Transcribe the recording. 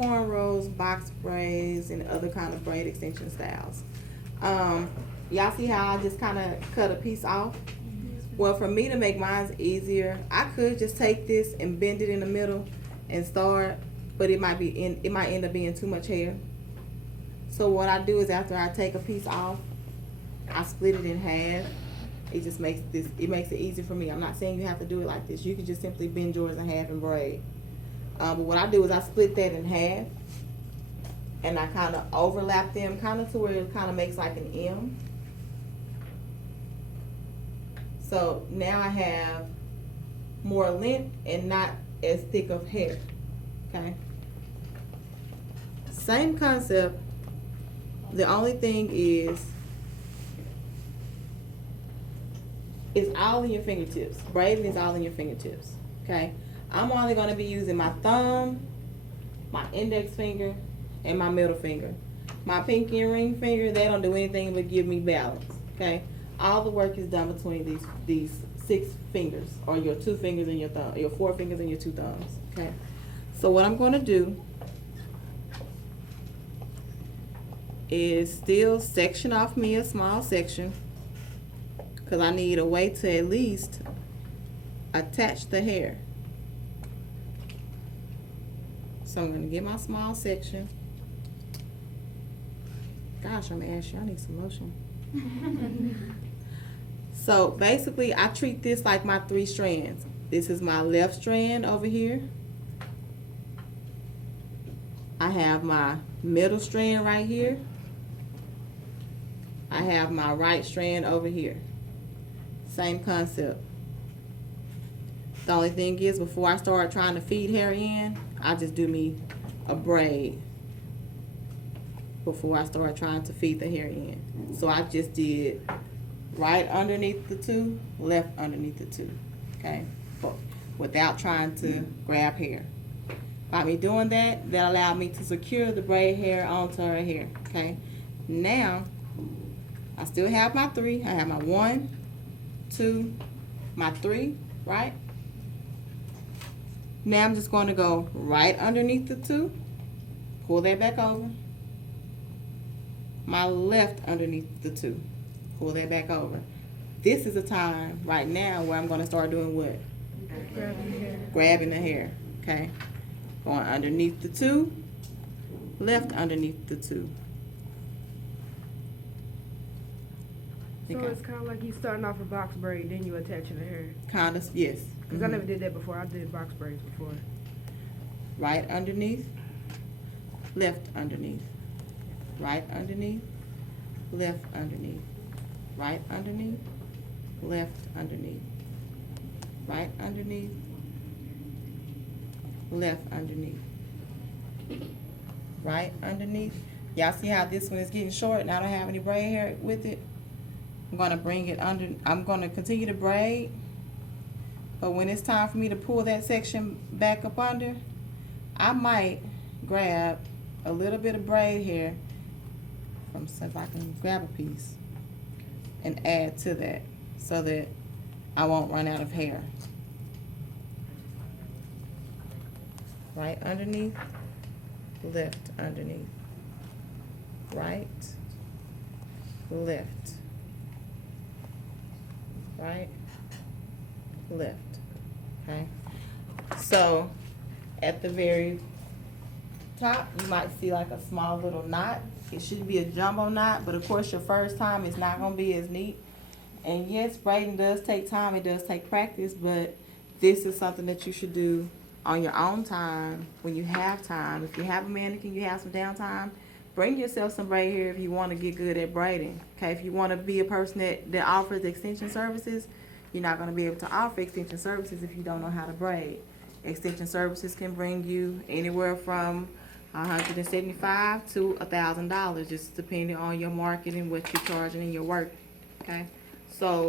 cornrows, box braids, and other kind of braid extension styles. Y'all see how I just kind of cut a piece off? Well, for me to make mine easier, I could just take this and bend it in the middle and start, but it might end up being too much hair. So what I do is after I take a piece off, I split it in half. It just makes it easy for me. I'm not saying you have to do it like this. You can just simply bend yours in half and braid. But what I do is I split that in half, and I kind of overlap them, kind of to where it kind of makes like an M. So now I have more length and not as thick of hair, okay? Same concept. The only thing is, it's all in your fingertips. Braiding is all in your fingertips, okay? I'm only gonna be using my thumb, my index finger, and my middle finger. My pinky and ring finger, they don't do anything but give me balance, okay? All the work is done between these 6 fingers, or your 2 fingers and your thumb, your 4 fingers and your 2 thumbs, okay? So what I'm gonna do is still section off me a small section, because I need a way to at least attach the hair. So I'm going to get my small section. Gosh, I'm ashy. I need some lotion. So basically, I treat this like my 3 strands. This is my left strand over here. I have my middle strand right here. I have my right strand over here. Same concept. The only thing is, before I start trying to feed hair in, I just do me a braid before I start trying to feed the hair in. So I just did right underneath the 2, left underneath the 2, okay? But without trying to grab hair. By me doing that, that allowed me to secure the braid hair onto her hair, okay? Now, I still have my 3. I have my 1, 2, my 3, right? Now I'm just going to go right underneath the 2, pull that back over. My left underneath the 2, pull that back over. This is the time right now where I'm going to start doing what? Grabbing the hair. Grabbing the hair, okay? Going underneath the 2, left underneath the 2. So it's kind of like you starting off a box braid, then you attaching the hair. Kind of, yes. Because I never did that before. I did box braids before. Right underneath, left underneath, right underneath, left underneath, right underneath, left underneath, right underneath, left underneath, right underneath. Y'all see how this one is getting short and I don't have any braid hair with it? I'm going to bring it under. I'm going to continue to braid, but when it's time for me to pull that section back up under, I might grab a little bit of braid hair from, so if I can grab a piece and add to that so that I won't run out of hair. Right underneath, left underneath, right, left, right, left, okay? So at the very top, you might see like a small little knot. It should be a jumbo knot, but of course your first time is not gonna be as neat. And yes, braiding does take time, it does take practice, but this is something that you should do on your own time, when you have time. If you have a mannequin, you have some downtime, bring yourself some braid hair if you want to get good at braiding. Okay, if you want to be a person that offers extension services, you're not going to be able to offer extension services if you don't know how to braid. Extension services can bring you anywhere from $175 to $1,000, just depending on your market and what you're charging in your work. Okay, so